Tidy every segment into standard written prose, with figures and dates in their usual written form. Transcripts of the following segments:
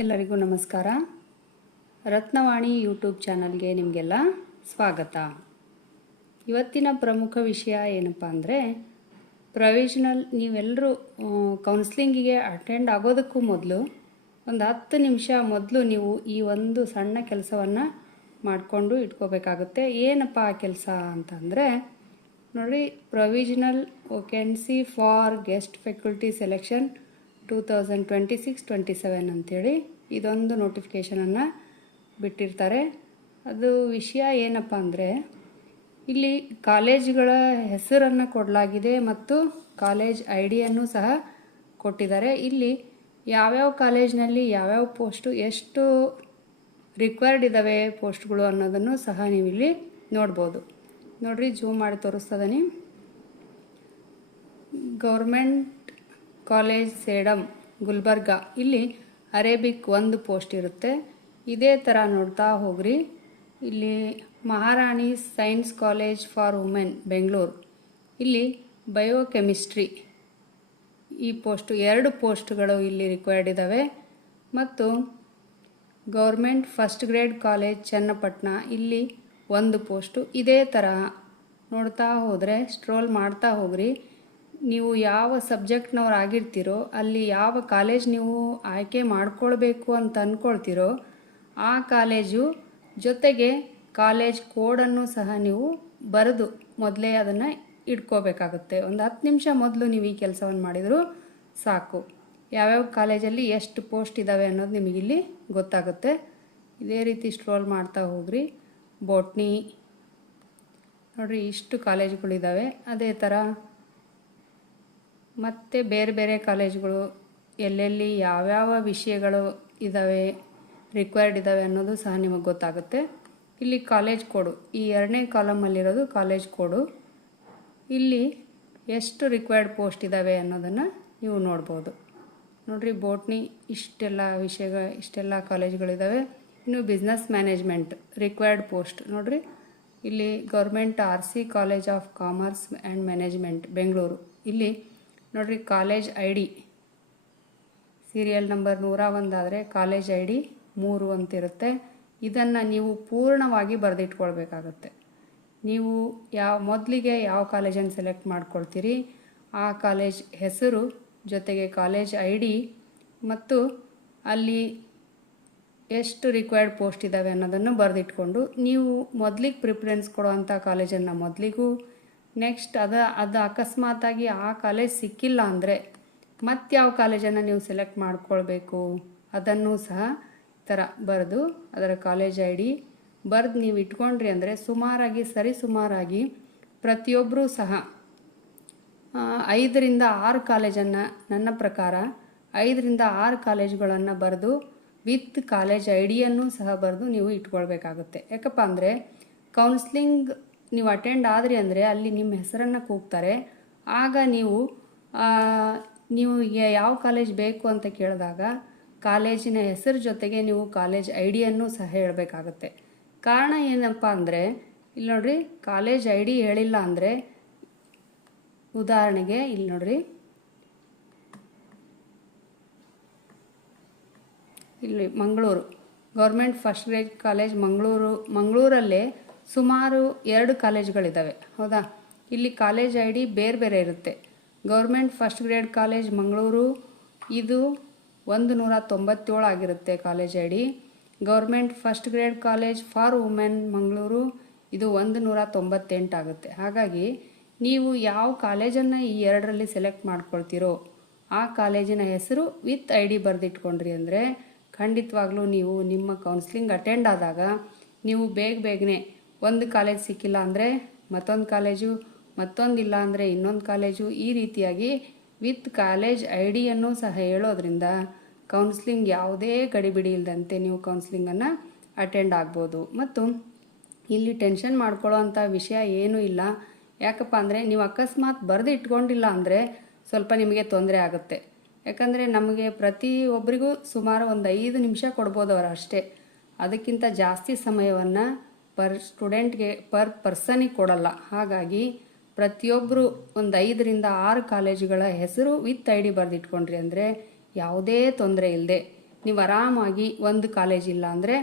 ಎಲ್ಲರಿಗೂ ನಮಸ್ಕಾರ. ರತ್ನವಾಣಿ ಯೂಟ್ಯೂಬ್ ಚಾನಲ್ಗೆ ನಿಮಗೆಲ್ಲ ಸ್ವಾಗತ. ಇವತ್ತಿನ ಪ್ರಮುಖ ವಿಷಯ ಏನಪ್ಪ ಅಂದರೆ, ಪ್ರೊವಿಷನಲ್ ನೀವೆಲ್ಲರೂ ಕೌನ್ಸ್ಲಿಂಗಿಗೆ ಅಟೆಂಡ್ ಆಗೋದಕ್ಕೂ ಮೊದಲು ಒಂದು 10 ನಿಮಿಷ ಮೊದಲು ನೀವು ಈ ಒಂದು ಸಣ್ಣ ಕೆಲಸವನ್ನು ಮಾಡಿಕೊಂಡು ಇಟ್ಕೋಬೇಕಾಗುತ್ತೆ. ಏನಪ್ಪ ಆ ಕೆಲಸ ಅಂತಂದರೆ ನೋಡಿ, provisional vacancy for guest faculty selection 2026-27 ಅಂಥೇಳಿ ಇದೊಂದು ನೋಟಿಫಿಕೇಷನನ್ನು ಬಿಟ್ಟಿರ್ತಾರೆ. ಅದು ವಿಷಯ ಏನಪ್ಪ ಅಂದರೆ, ಇಲ್ಲಿ ಕಾಲೇಜುಗಳ ಹೆಸರನ್ನು ಕೊಡಲಾಗಿದೆ ಮತ್ತು ಕಾಲೇಜ್ ಐ ಡಿಯನ್ನು ಸಹ ಕೊಟ್ಟಿದ್ದಾರೆ. ಇಲ್ಲಿ ಯಾವ್ಯಾವ ಕಾಲೇಜಿನಲ್ಲಿ ಯಾವ್ಯಾವ ಪೋಸ್ಟು ಎಷ್ಟು ರಿಕ್ವೈರ್ಡ್ ಇದ್ದಾವೆ ಪೋಸ್ಟ್ಗಳು ಅನ್ನೋದನ್ನು ಸಹ ನೀವು ಇಲ್ಲಿ ನೋಡ್ಬೋದು. ನೋಡ್ರಿ, ಜೂಮ್ ಮಾಡಿ ತೋರಿಸ್ತದನಿ. ಗೌರ್ಮೆಂಟ್ ಕಾಲೇಜ್ ಸೇಡಮ್ ಗುಲ್ಬರ್ಗಾ, ಇಲ್ಲಿ ಅರೇಬಿಕ್ 1 ಪೋಸ್ಟ್ ಇರುತ್ತೆ. ಇದೇ ಥರ ನೋಡ್ತಾ ಹೋಗ್ರಿ. ಇಲ್ಲಿ Maharani science college for women Bengaluru, ಇಲ್ಲಿ ಬಯೋಕೆಮಿಸ್ಟ್ರಿ ಈ ಪೋಸ್ಟು 2 ಪೋಸ್ಟ್ಗಳು ಇಲ್ಲಿ ರಿಕ್ವೈರ್ಡ್ ಇದ್ದಾವೆ. ಮತ್ತು government first grade college Channapatna, ಇಲ್ಲಿ 1 ಪೋಸ್ಟು. ಇದೇ ಥರ ನೋಡ್ತಾ ಹೋದರೆ ಸ್ಟ್ರೋಲ್ ಮಾಡ್ತಾ ಹೋಗ್ರಿ. ನೀವು ಯಾವ ಸಬ್ಜೆಕ್ಟ್ನವ್ರು ಆಗಿರ್ತೀರೋ ಅಲ್ಲಿ ಯಾವ ಕಾಲೇಜ್ ನೀವು ಆಯ್ಕೆ ಮಾಡ್ಕೊಳ್ಬೇಕು ಅಂತ ಅಂದ್ಕೊಳ್ತೀರೋ ಆ ಕಾಲೇಜು ಜೊತೆಗೆ ಕಾಲೇಜ್ ಕೋಡನ್ನು ಸಹ ನೀವು ಬರೆದು ಮೊದಲೇ ಅದನ್ನು ಇಟ್ಕೋಬೇಕಾಗುತ್ತೆ. ಒಂದು 10 ನಿಮಿಷ ಮೊದಲು ನೀವು ಈ ಕೆಲಸವನ್ನು ಮಾಡಿದರೂ ಸಾಕು. ಯಾವ್ಯಾವ ಕಾಲೇಜಲ್ಲಿ ಎಷ್ಟು ಪೋಸ್ಟ್ ಇದ್ದಾವೆ ಅನ್ನೋದು ನಿಮಗಿಲ್ಲಿ ಗೊತ್ತಾಗುತ್ತೆ. ಇದೇ ರೀತಿ ಸ್ಟ್ರೋಲ್ ಮಾಡ್ತಾ ಹೋಗ್ರಿ. ಬಾಟ್ನಿ ನೋಡಿರಿ, ಇಷ್ಟು ಕಾಲೇಜುಗಳಿದ್ದಾವೆ. ಅದೇ ಥರ ಮತ್ತು ಬೇರೆ ಬೇರೆ ಕಾಲೇಜುಗಳು ಎಲ್ಲೆಲ್ಲಿ ಯಾವ್ಯಾವ ವಿಷಯಗಳು ಇದ್ದಾವೆ ರಿಕ್ವೈರ್ಡ್ ಇದ್ದಾವೆ ಅನ್ನೋದು ಸಹ ನಿಮಗೆ ಗೊತ್ತಾಗುತ್ತೆ. ಇಲ್ಲಿ ಕಾಲೇಜ್ ಕೋಡು, ಈ 2ನೇ ಕಾಲಮಲ್ಲಿರೋದು ಕಾಲೇಜ್ ಕೋಡು. ಇಲ್ಲಿ ಎಷ್ಟು ರಿಕ್ವೈರ್ಡ್ ಪೋಸ್ಟ್ ಇದ್ದಾವೆ ಅನ್ನೋದನ್ನು ನೀವು ನೋಡ್ಬೋದು. ನೋಡಿರಿ, ಬಾಟ್ನಿ ಇಷ್ಟೆಲ್ಲ ಕಾಲೇಜುಗಳಿದ್ದಾವೆ. ಇನ್ನು ಬಿಸ್ನೆಸ್ ಮ್ಯಾನೇಜ್ಮೆಂಟ್ ರಿಕ್ವೈರ್ಡ್ ಪೋಸ್ಟ್ ನೋಡಿರಿ, ಇಲ್ಲಿ government RC college of commerce and management Bengaluru, ಇಲ್ಲಿ ನೋಡಿರಿ college I D serial number 101 ಆದರೆ ಕಾಲೇಜ್ ಐ ಡಿ 3 ಅಂತಿರುತ್ತೆ. ಇದನ್ನು ನೀವು ಪೂರ್ಣವಾಗಿ ಬರೆದಿಟ್ಕೊಳ್ಬೇಕಾಗತ್ತೆ. ನೀವು ಮೊದಲಿಗೆ ಯಾವ ಕಾಲೇಜನ್ನು ಸೆಲೆಕ್ಟ್ ಮಾಡ್ಕೊಳ್ತೀರಿ ಆ ಕಾಲೇಜ್ ಹೆಸರು ಜೊತೆಗೆ ಕಾಲೇಜ್ ಐ ಡಿ ಮತ್ತು ಅಲ್ಲಿ ಎಷ್ಟು ರಿಕ್ವೈರ್ಡ್ ಪೋಸ್ಟ್ ಇದ್ದಾವೆ ಅನ್ನೋದನ್ನು ಬರೆದಿಟ್ಕೊಂಡು ನೀವು ಮೊದಲಿಗೆ ಪ್ರಿಫರೆನ್ಸ್ ಕೊಡುವಂಥ ಕಾಲೇಜನ್ನು ಮೊದಲಿಗೂ, ನೆಕ್ಸ್ಟ್ ಅದು ಅಕಸ್ಮಾತಾಗಿ ಆ ಕಾಲೇಜ್ ಸಿಕ್ಕಿಲ್ಲ ಅಂದರೆ ಮತ್ತು ಯಾವ ಕಾಲೇಜನ್ನು ನೀವು ಸೆಲೆಕ್ಟ್ ಮಾಡ್ಕೊಳ್ಬೇಕು ಅದನ್ನು ಸಹ ಥರ ಬರೆದು ಅದರ ಕಾಲೇಜ್ ಐ ಡಿ ಬರೆದು ನೀವು ಇಟ್ಕೊಂಡ್ರಿ ಅಂದರೆ ಸರಿಸುಮಾರಾಗಿ ಪ್ರತಿಯೊಬ್ಬರೂ ಸಹ 5ರಿಂದ 6 ಕಾಲೇಜನ್ನು, ನನ್ನ ಪ್ರಕಾರ 5ರಿಂದ 6 ಕಾಲೇಜುಗಳನ್ನು ಬರೆದು ವಿತ್ ಕಾಲೇಜ್ ಐ ಡಿಯನ್ನು ಸಹ ಬರೆದು ನೀವು ಇಟ್ಕೊಳ್ಬೇಕಾಗುತ್ತೆ. ಯಾಕಪ್ಪ ಅಂದರೆ ಕೌನ್ಸ್ಲಿಂಗ್ ನೀವು ಅಟೆಂಡ್ ಆದ್ರಿ ಅಂದರೆ ಅಲ್ಲಿ ನಿಮ್ಮ ಹೆಸರನ್ನು ಕೂಗ್ತಾರೆ. ಆಗ ನೀವು ಯಾವ ಕಾಲೇಜ್ ಬೇಕು ಅಂತ ಕೇಳಿದಾಗ ಕಾಲೇಜಿನ ಹೆಸರು ಜೊತೆಗೆ ನೀವು ಕಾಲೇಜ್ ಐ ಡಿಯನ್ನು ಸಹ ಹೇಳಬೇಕಾಗುತ್ತೆ. ಕಾರಣ ಏನಪ್ಪ ಅಂದರೆ, ಇಲ್ಲಿ ನೋಡ್ರಿ, ಕಾಲೇಜ್ ಐ ಡಿ ಹೇಳಿಲ್ಲ ಅಂದರೆ, ಉದಾಹರಣೆಗೆ ಇಲ್ಲಿ ನೋಡ್ರಿ, ಇಲ್ಲಿ Mangaluru government first grade college ಮಂಗಳೂರಲ್ಲೇ ಸುಮಾರು 2 ಕಾಲೇಜುಗಳಿದ್ದಾವೆ, ಹೌದಾ? ಇಲ್ಲಿ ಕಾಲೇಜ್ ಐ ಡಿ ಬೇರೆ ಬೇರೆ ಇರುತ್ತೆ. Government first grade college Mangaluru ಇದು 197 ಆಗಿರುತ್ತೆ college I D. Government first grade college for women Mangaluru ಇದು 198 ಆಗುತ್ತೆ. ಹಾಗಾಗಿ ನೀವು ಯಾವ ಕಾಲೇಜನ್ನು ಈ 2ರಲ್ಲಿ ಸೆಲೆಕ್ಟ್ ಮಾಡ್ಕೊಳ್ತೀರೋ ಆ ಕಾಲೇಜಿನ ಹೆಸರು ವಿತ್ ಐ ಡಿ ಬರೆದಿಟ್ಕೊಂಡ್ರಿ ಅಂದರೆ ಖಂಡಿತವಾಗ್ಲೂ ನೀವು ನಿಮ್ಮ ಕೌನ್ಸ್ಲಿಂಗ್ ಅಟೆಂಡ್ ಆದಾಗ ನೀವು ಬೇಗನೆ ಒಂದು ಕಾಲೇಜ್ ಸಿಕ್ಕಿಲ್ಲ ಅಂದರೆ ಮತ್ತೊಂದು ಕಾಲೇಜು, ಮತ್ತೊಂದಿಲ್ಲ ಅಂದರೆ ಇನ್ನೊಂದು ಕಾಲೇಜು, ಈ ರೀತಿಯಾಗಿ ವಿತ್ ಕಾಲೇಜ್ ಐ ಡಿಯನ್ನು ಸಹ ಹೇಳೋದ್ರಿಂದ ಕೌನ್ಸ್ಲಿಂಗ್ ಯಾವುದೇ ಗಡಿಬಿಡಿ ಇಲ್ಲದಂತೆ ನೀವು ಕೌನ್ಸ್ಲಿಂಗನ್ನು ಅಟೆಂಡ್ ಆಗ್ಬೋದು. ಮತ್ತು ಇಲ್ಲಿ ಟೆನ್ಷನ್ ಮಾಡ್ಕೊಳ್ಳೋ ಅಂಥ ವಿಷಯ ಏನೂ ಇಲ್ಲ. ಯಾಕಪ್ಪ ಅಂದರೆ ನೀವು ಅಕಸ್ಮಾತ್ ಬರೆದು ಇಟ್ಕೊಂಡಿಲ್ಲ ಅಂದರೆ ಸ್ವಲ್ಪ ನಿಮಗೆ ತೊಂದರೆ ಆಗುತ್ತೆ. ಯಾಕಂದರೆ ನಮಗೆ ಪ್ರತಿಯೊಬ್ಬರಿಗೂ ಸುಮಾರು ಒಂದು 5 ನಿಮಿಷ ಕೊಡ್ಬೋದು ಅವರು ಅಷ್ಟೇ. ಅದಕ್ಕಿಂತ ಜಾಸ್ತಿ ಸಮಯವನ್ನು ಸ್ಟೂಡೆಂಟ್ಗೆ ಪರ್ಸನಿಗೆ ಕೊಡಲ್ಲ. ಹಾಗಾಗಿ ಪ್ರತಿಯೊಬ್ಬರು ಒಂದು 5ರಿಂದ 6 ಕಾಲೇಜುಗಳ ಹೆಸರು ವಿತ್ ಐ ಡಿ ಬರೆದಿಟ್ಕೊಂಡ್ರಿ ಅಂದರೆ ಯಾವುದೇ ತೊಂದರೆ ಇಲ್ಲದೆ ನೀವು ಆರಾಮಾಗಿ ಒಂದು ಕಾಲೇಜ್ ಇಲ್ಲ ಅಂದರೆ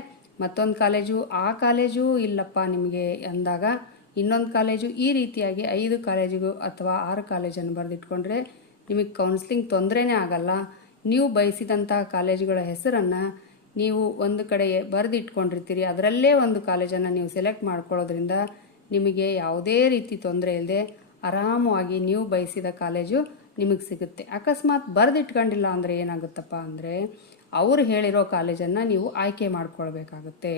ಮತ್ತೊಂದು ಕಾಲೇಜು, ಆ ಕಾಲೇಜು ಇಲ್ಲಪ್ಪ ನಿಮಗೆ ಅಂದಾಗ ಇನ್ನೊಂದು ಕಾಲೇಜು, ಈ ರೀತಿಯಾಗಿ 5 ಕಾಲೇಜಿಗೂ ಅಥವಾ 6 ಕಾಲೇಜನ್ನು ಬರೆದಿಟ್ಕೊಂಡ್ರೆ ನಿಮಗೆ ಕೌನ್ಸ್ಲಿಂಗ್ ತೊಂದರೆನೇ ಆಗಲ್ಲ. ನೀವು ಬಯಸಿದಂಥ ಕಾಲೇಜುಗಳ ಹೆಸರನ್ನು ನೀವು ಒಂದು ಕಡೆ ಬರೆದಿಟ್ಕೊಂಡಿರ್ತೀರಿ, ಅದರಲ್ಲೇ ಒಂದು ಕಾಲೇಜನ್ನು ನೀವು ಸೆಲೆಕ್ಟ್ ಮಾಡ್ಕೊಳ್ಳೋದ್ರಿಂದ ನಿಮಗೆ ಯಾವುದೇ ರೀತಿ ತೊಂದರೆ ಇಲ್ಲದೆ ಆರಾಮವಾಗಿ ನೀವು ಬಯಸಿದ ಕಾಲೇಜು ನಿಮಗೆ ಸಿಗುತ್ತೆ. ಅಕಸ್ಮಾತ್ ಬರೆದಿಟ್ಕೊಂಡಿಲ್ಲ ಅಂದರೆ ಏನಾಗುತ್ತಪ್ಪ ಅಂದರೆ ಅವರು ಹೇಳಿರೋ ಕಾಲೇಜನ್ನು ನೀವು ಆಯ್ಕೆ ಮಾಡ್ಕೊಳ್ಬೇಕಾಗುತ್ತೆ.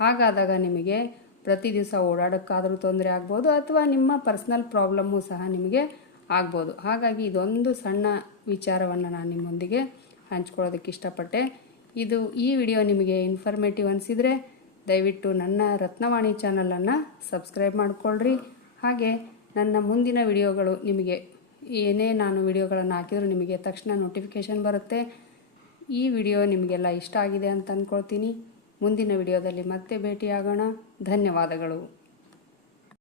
ಹಾಗಾದಾಗ ನಿಮಗೆ ಪ್ರತಿ ದಿವಸ ಓಡಾಡೋಕ್ಕಾದರೂ ತೊಂದರೆ ಆಗ್ಬೋದು ಅಥವಾ ನಿಮ್ಮ ಪರ್ಸ್ನಲ್ ಪ್ರಾಬ್ಲಮ್ಮು ಸಹ ನಿಮಗೆ ಆಗ್ಬೋದು. ಹಾಗಾಗಿ ಇದೊಂದು ಸಣ್ಣ ವಿಚಾರವನ್ನು ನಾನು ನಿಮ್ಮೊಂದಿಗೆ ಹಂಚ್ಕೊಳ್ಳೋದಕ್ಕೆ ಇಷ್ಟಪಟ್ಟೆ. ಈ ವಿಡಿಯೋ ನಿಮಗೆ ಇನ್ಫಾರ್ಮೇಟಿವ್ ಅನಿಸಿದರೆ ದಯವಿಟ್ಟು ನನ್ನ ರತ್ನವಾಣಿ ಚಾನಲನ್ನು ಸಬ್ಸ್ಕ್ರೈಬ್ ಮಾಡಿಕೊಳ್ಳ್ರಿ. ಹಾಗೆ ನನ್ನ ಮುಂದಿನ ವಿಡಿಯೋಗಳು ನಿಮಗೆ ಏನೇ ನಾನು ವಿಡಿಯೋಗಳನ್ನು ಹಾಕಿದರೂ ನಿಮಗೆ ತಕ್ಷಣ ನೋಟಿಫಿಕೇಷನ್ ಬರುತ್ತೆ. ಈ ವಿಡಿಯೋ ನಿಮಗೆಲ್ಲ ಇಷ್ಟ ಆಗಿದೆ ಅಂತ ಅಂದ್ಕೊಳ್ತೀನಿ. ಮುಂದಿನ ವಿಡಿಯೋದಲ್ಲಿ ಮತ್ತೆ ಭೇಟಿಯಾಗೋಣ. ಧನ್ಯವಾದಗಳು.